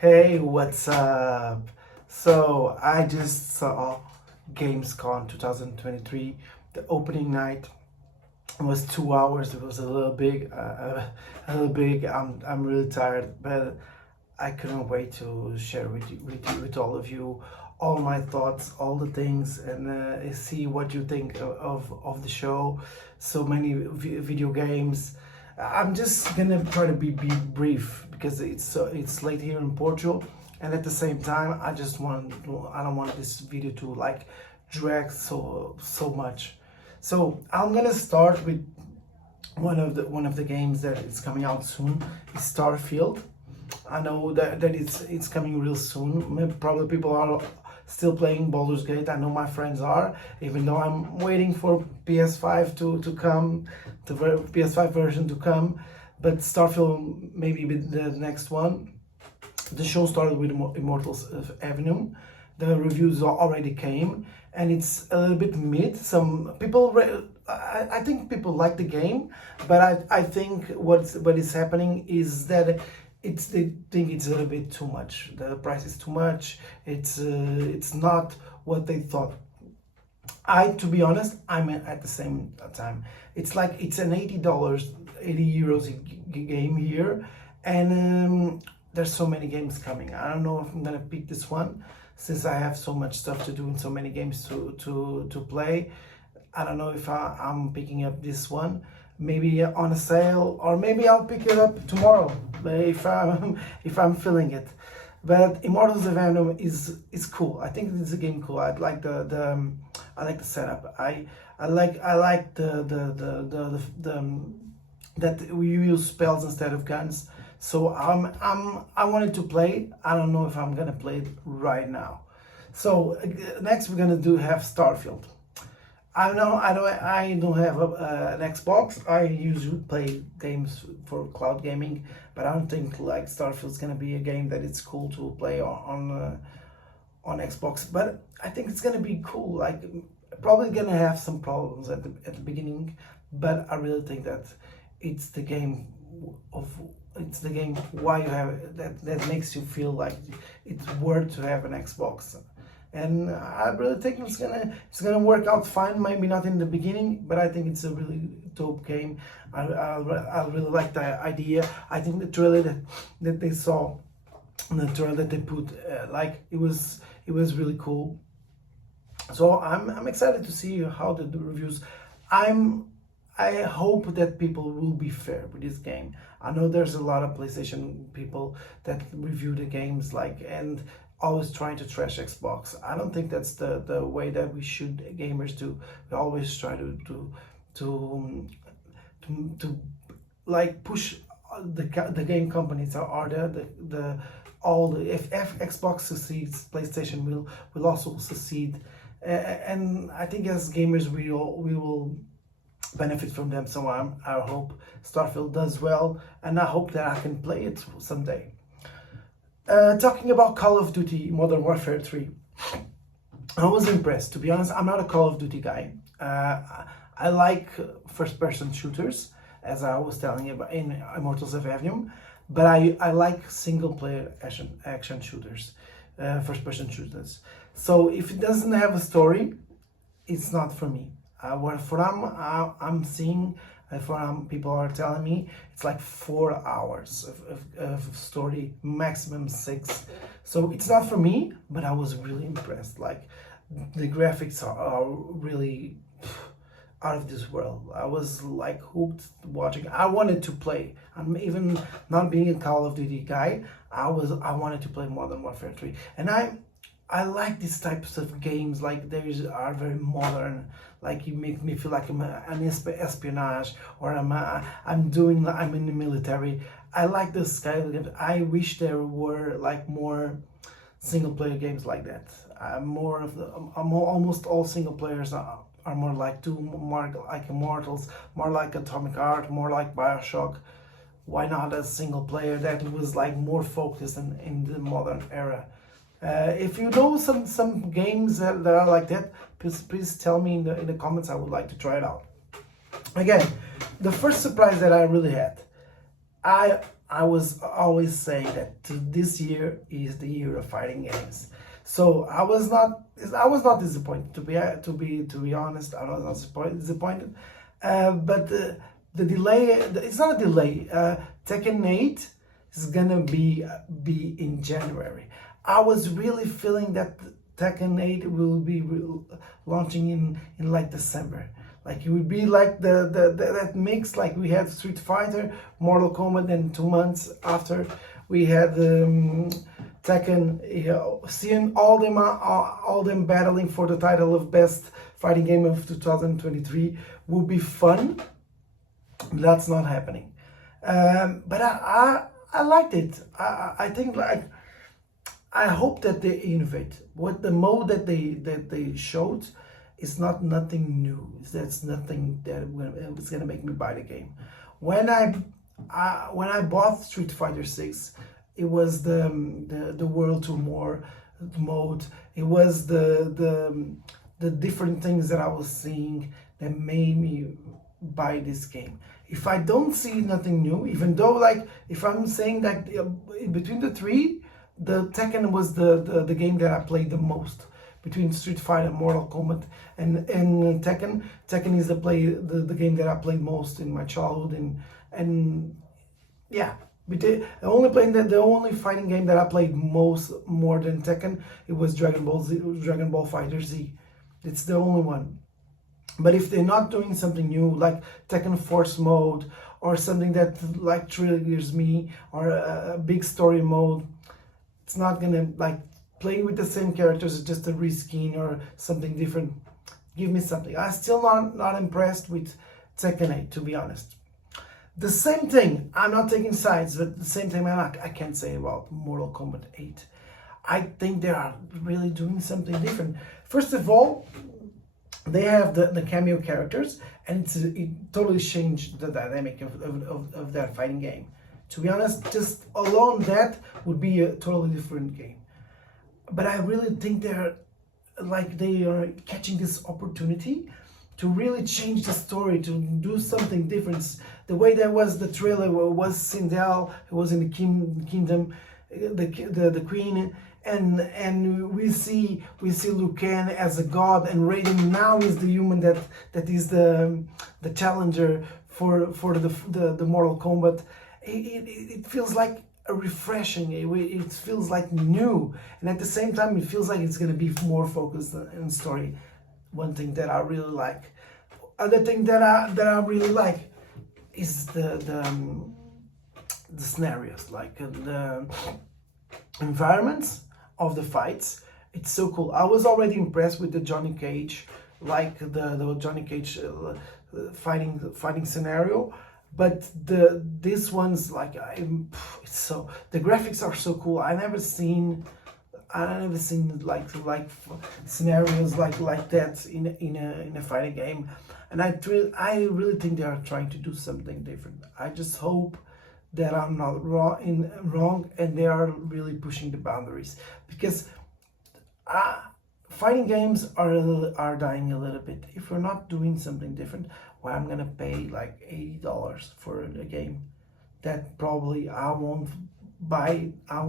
Hey, what's up? So I just saw Gamescom 2023. The opening night was 2 hours. It was a little big. I'm really tired, but I couldn't wait to share with all of you all my thoughts, all the things, and see what you think of the show. So many video games. I'm just gonna try to be brief because it's late here in Portugal, and at the same time, I don't want this video to like drag so much. So I'm gonna start with one of the games that is coming out soon. Is Starfield. I know that it's coming real soon. Probably people are still playing Baldur's Gate. I know my friends are, even though I'm waiting for PS5 to come, the PS5 version to come. But Starfield maybe be the next one. The show started with Immortals of Avenue. The reviews already came, and it's a little bit mid. Some people, I think people like the game, but I think what is happening is that they think it's a little bit too much. The price is too much. It's not what they thought. To be honest, I'm at the same time. It's like it's an $80, €80 game here, and there's so many games coming. I don't know if I'm gonna pick this one since I have so much stuff to do and so many games to play. I don't know if I'm picking up this one. Maybe on a sale, or maybe I'll pick it up tomorrow if I'm feeling it. But Immortals of Venom is cool. I think it's a game cool. I like I like the setup. I like the that we use spells instead of guns. So I wanted to play. I don't know if I'm gonna play it right now. So next we're gonna have Starfield. I know I don't have an Xbox. I usually play games for cloud gaming, but I don't think like Starfield's gonna be a game that it's cool to play on Xbox. But I think it's gonna be cool. Like probably gonna have some problems at the beginning, but I really think that it's the game why you have it, that makes you feel like it's worth to have an Xbox. And I really think it's gonna work out fine. Maybe not in the beginning, but I think it's a really dope game. I really like the idea. I think the trailer that they saw, the trailer that they put, like it was really cool. So I'm excited to see how the reviews. I hope that people will be fair with this game. I know there's a lot of PlayStation people that review the games and always trying to trash Xbox. I don't think that's the way that we should gamers do. We always try to like push the game companies are the all the if Xbox succeeds, PlayStation will also succeed, and I think as gamers we will benefit from them. So I hope Starfield does well, and I hope that I can play it someday. Talking about Call of Duty Modern Warfare 3, I was impressed. To be honest, I'm not a Call of Duty guy. I like first-person shooters, as I was telling you about in Immortals of Aveum, but I like single-player action shooters, first-person shooters. So if it doesn't have a story, it's not for me. What I'm seeing, people are telling me, it's like 4 hours of story, maximum 6. So it's not for me, but I was really impressed. Like the graphics are really out of this world. I was like hooked watching. I wanted to play. I'm even not being a Call of Duty guy. I wanted to play Modern Warfare 3, and I like these types of games. Like are very modern. Like you make me feel like I'm an espionage, or I'm in the military. I like this kind of games. I wish there were like more single player games like that. Almost all single players are more like more like Immortals, more like Atomic Heart, more like BioShock. Why not a single player that was like more focused in the modern era? If you know some games that are like that, please tell me in the comments. I would like to try it out. Again, the first surprise that I really had, I I was always saying that this year is the year of fighting games. So I was not disappointed to be honest. I was not disappointed. But the delay, it's not a delay. Tekken 8 is gonna be in January. I was really feeling that Tekken 8 will be launching in like December. Like it would be like that mix, like we had Street Fighter, Mortal Kombat, and 2 months after we had Tekken. You know, seeing all them battling for the title of best fighting game of 2023 will be fun. That's not happening. But I liked it. I think like I hope that they innovate. What the mode that they showed is not nothing new. That's nothing that it's gonna make me buy the game. When I bought Street Fighter 6, it was the World to More mode. It was the different things that I was seeing that made me buy this game. If I don't see nothing new, even though like if I'm saying that between the three, the Tekken was the game that I played the most. Between Street Fighter and Mortal Kombat and Tekken. Tekken is the game that I played most in my childhood and yeah. But the only fighting game that I played more than Tekken, it was Dragon Ball Fighter Z. It's the only one. But if they're not doing something new like Tekken Force mode or something that like triggers me or a big story mode, it's not gonna like playing with the same characters is just a reskin or something different. Give me something. I'm still not impressed with Tekken 8, to be honest. The same thing, I'm not taking sides, but the same thing I can't say about Mortal Kombat 8. I think they are really doing something different. First of all, they have the cameo characters, and it totally changed the dynamic of that fighting game. To be honest, just alone that would be a totally different game. But I really think they are catching this opportunity to really change the story, to do something different. The way that was the trailer was Sindel, who was in the kingdom, the queen, and we see Liu Kang as a god, and Raiden now is the human that is the challenger for the Mortal Kombat. It feels like refreshing. It feels like new, and at the same time it feels like it's going to be more focused on story. One thing that I really like. Other thing that I really like is the scenarios, like the environments of the fights. It's so cool. I was already impressed with the Johnny Cage, like the Johnny Cage fighting scenario. But this one's like it's so, the graphics are so cool. I never seen like scenarios like that in a fighting game, and I really think they are trying to do something different. I just hope that I'm not wrong and they are really pushing the boundaries, because fighting games are dying a little bit. If we're not doing something different, why I'm gonna pay like $80 for a game that probably I won't buy. I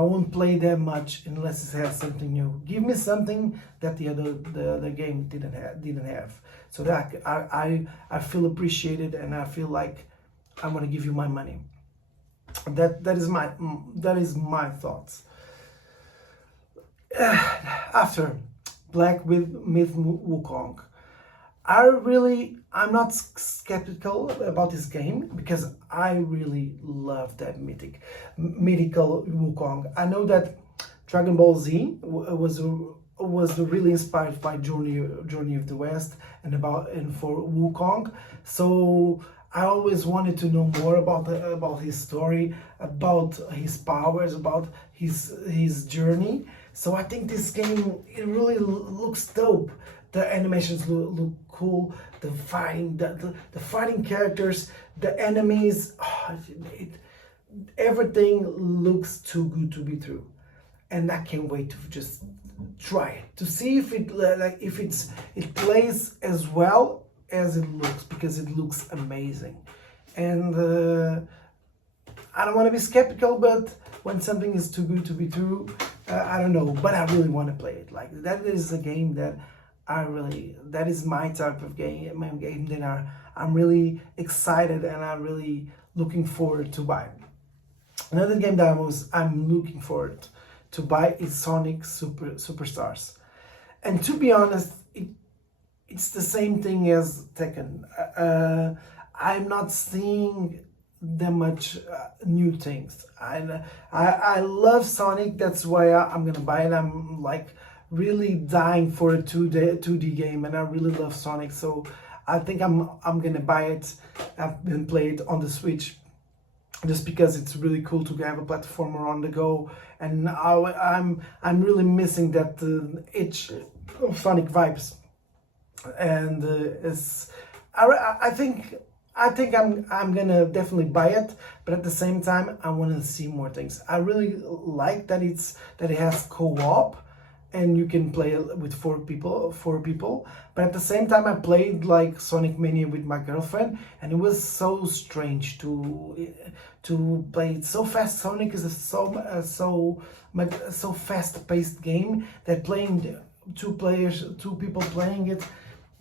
won't play that much unless it has something new. Give me something that the other game didn't have, so that I feel appreciated and I feel like I'm gonna give you my money. That is my thoughts. After Black Myth Wukong, I'm not skeptical about this game because I really love that mythical Wukong. I know that Dragon Ball Z was really inspired by Journey of the West and for Wukong. So I always wanted to know more about his story, about his powers, about his journey. So I think this game, it really looks dope. The animations look cool. The fighting characters, the enemies, everything looks too good to be true, and I can't wait to just try it to see if it plays as well as it looks, because it looks amazing. and I don't want to be skeptical, but when something is too good to be true, I don't know. But I really want to play it. Like that is a game that that is my type of game, my game that I'm really excited and I'm really looking forward to buy. Another game that I'm looking forward to buy is Sonic Superstars. And to be honest, it's the same thing as Tekken. I'm not seeing that much new things. I love Sonic. That's why I'm gonna buy it. I'm like really dying for a 2D game, and I really love Sonic. So I think I'm gonna buy it. I've been playing it on the Switch just because it's really cool to have a platformer on the go, and I'm really missing that itch of Sonic vibes, and I think I'm gonna definitely buy it, but at the same time I want to see more things. I really like that it has co-op, and you can play with four people. But at the same time, I played like Sonic Mania with my girlfriend, and it was so strange to play it so fast. Sonic is a so fast-paced game that playing two people playing it,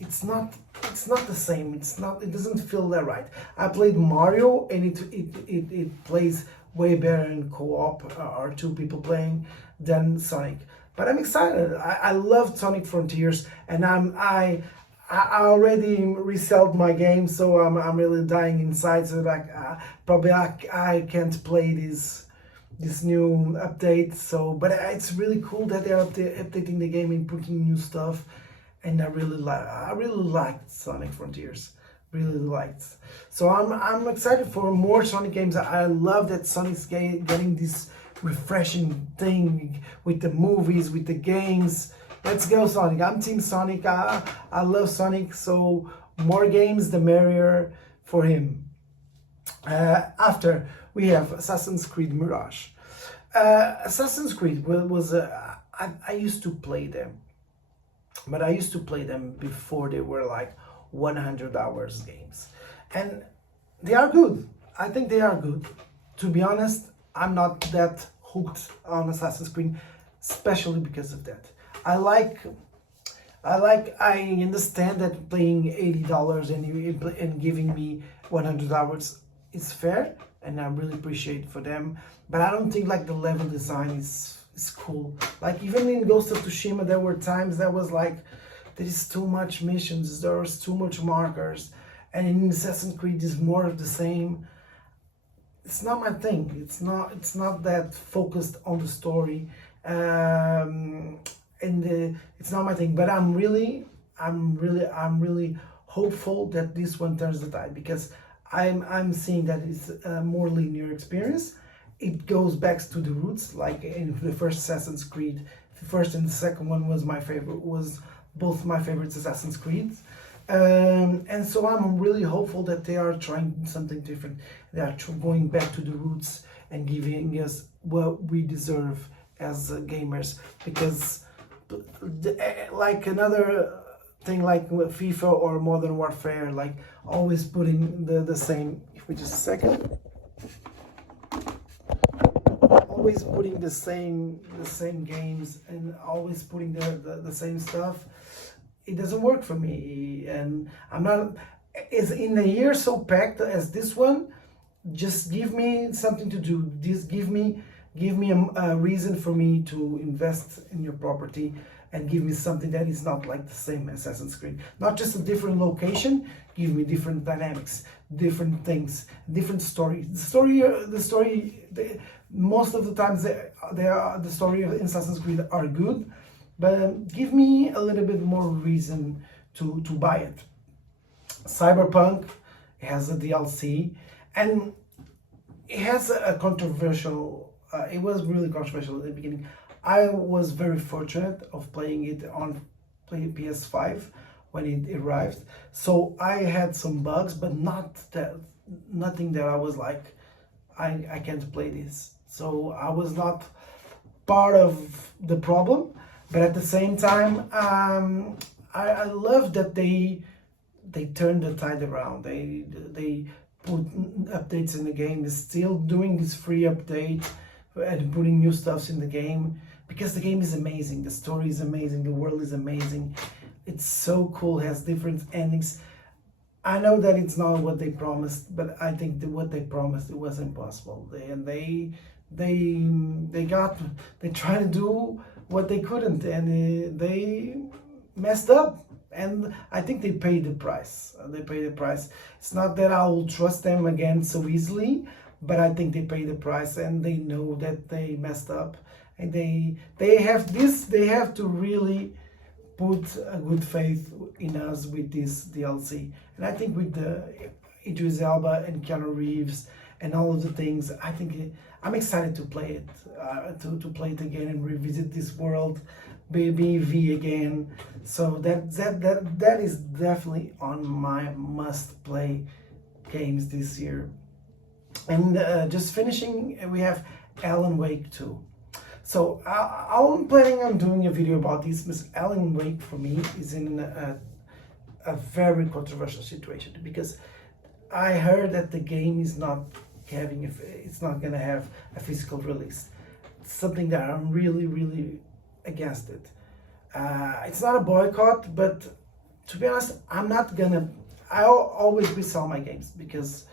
it's not the same. It doesn't feel that right. I played Mario, and it plays way better in co-op or two people playing than Sonic. But I'm excited. I love Sonic Frontiers, and I already resold my game, so I'm really dying inside. So like probably I can't play this new update. So, but it's really cool that they're updating the game and putting new stuff. And I really liked Sonic Frontiers. Really liked. So I'm excited for more Sonic games. I love that Sonic's getting this refreshing thing with the movies, with the games. Let's go, Sonic. I'm Team Sonic. I love Sonic, so more games the merrier for him. After we have Assassin's Creed Mirage. Assassin's Creed was I used to play them, but I used to play them before they were like 100 hours games, and they are good. I think they are good. To be honest, I'm not that hooked on Assassin's Creed, especially because of that. I understand that paying $80 and giving me 100 hours is fair, and I really appreciate for them. But I don't think like the level design is cool. Like even in Ghost of Tsushima, there were times that was like there is too much missions, there's too much markers, and in Assassin's Creed is more of the same. It's not my thing. It's not that focused on the story, and it's not my thing. But I'm really hopeful that this one turns the tide, because I'm seeing that it's a more linear experience. It goes back to the roots, like in the first Assassin's Creed. The first and the second one was both my favorites Assassin's Creed. And so I'm really hopeful that they are trying something different. They are going back to the roots and giving us what we deserve as gamers. Because like another thing like FIFA or Modern Warfare, like always putting the same, if we just a second, always putting the same games and always putting the same stuff. It doesn't work for me, and I'm not. Is in a year so packed as this one, just give me something to do. Just give me a reason for me to invest in your property, and give me something that is not like the same Assassin's Creed. Not just a different location. Give me different dynamics, different things, different story. The story. Most of the times, the story of Assassin's Creed are good. But give me a little bit more reason to buy it. Cyberpunk has a DLC, and it has a controversial. It was really controversial at the beginning. I was very fortunate of playing it on PS5 when it arrived. So I had some bugs, but nothing that I was like, I can't play this. So I was not part of the problem. But at the same time, I love that they turned the tide around. They put updates in the game, is still doing this free update and putting new stuffs in the game, because the game is amazing, the story is amazing, the world is amazing, it's so cool, has different endings. I know that it's not what they promised, but I think that what they promised, it was impossible. They tried to do what they couldn't, and they messed up. And I think they paid the price. They paid the price. It's not that I will trust them again so easily, but I think they paid the price, and they know that they messed up, and they have this. They have to really put a good faith in us with this DLC. And I think with the Idris Elba and Keanu Reeves and all of the things, I think I'm excited to play it, to play it again and revisit this world, Baby V again. So that is definitely on my must-play games this year. And just finishing, we have Alan Wake 2. So I'm planning on doing a video about this, because Alan Wake for me is in a very controversial situation, because I heard that the game is not it's not gonna have a physical release. It's something that I'm really against it. It's not a boycott, but to be honest, I always resell my games, because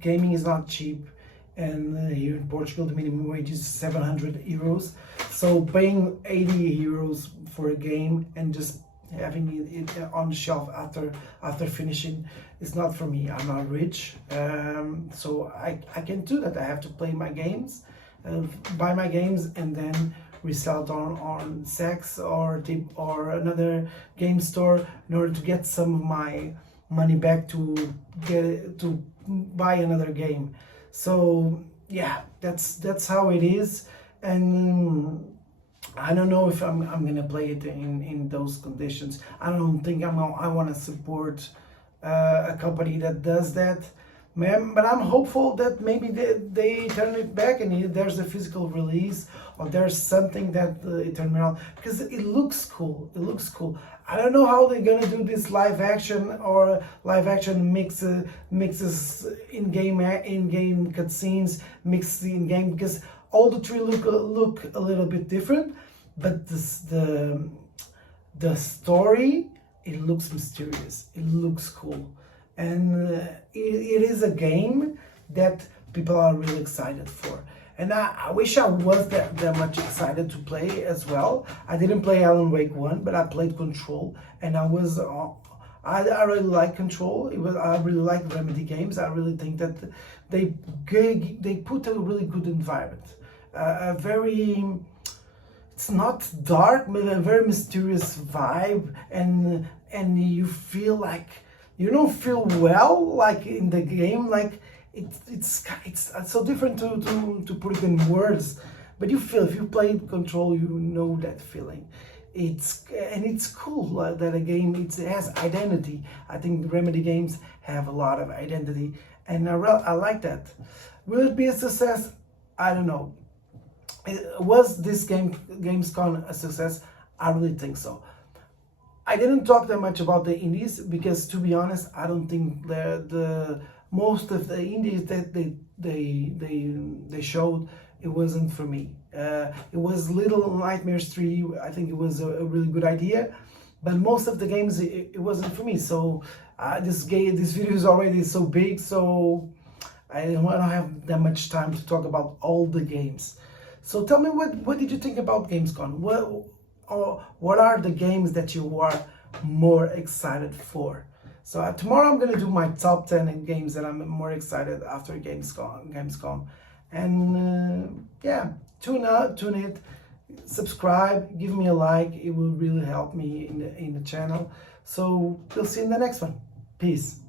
gaming is not cheap, and here in Portugal the minimum wage is 700 euros. So paying 80 euros for a game and just having it on the shelf after finishing is not for me. I'm not rich, so I can do that. I have to play my games, buy my games, and then resell it on Saks or another game store in order to get some of my money back to buy another game. So yeah, that's how it is. And I don't know if I'm gonna play it in those conditions. I don't think I want to support a company that does that, but I'm hopeful that maybe they turn it back and there's a physical release, or there's something that it turn around, because it looks cool. It looks cool. I don't know how they're gonna do this live action, or live action mixes in-game cutscenes mixed in game, because all the three look a little bit different, but the story, it looks mysterious, it looks cool, and it is a game that people are really excited for. And I wish I was that much excited to play as well. I didn't play Alan Wake 1, but I played Control, and I really like Control. I really like Remedy games. I really think that they put a really good environment. It's not dark, but a very mysterious vibe, and you feel like you don't feel well like in the game, like it's so different to put it in words, but you feel, if you play Control, you know that feeling. It's cool that a game it has identity. I think Remedy games have a lot of identity, and I like that. Will it be a success? I don't know. Was this Gamescom a success? I really think so. I didn't talk that much about the indies, because to be honest, I don't think the most of the indies that they showed, it wasn't for me. It was Little Nightmares 3. I think it was a really good idea, but most of the games it wasn't for me. So this video is already so big, so I don't have that much time to talk about all the games. So tell me, what did you think about Gamescom? What are the games that you are more excited for? So tomorrow I'm gonna do my top 10 games that I'm more excited after Gamescom. And yeah, tune it, subscribe, give me a like. It will really help me in the channel. So we'll see you in the next one. Peace.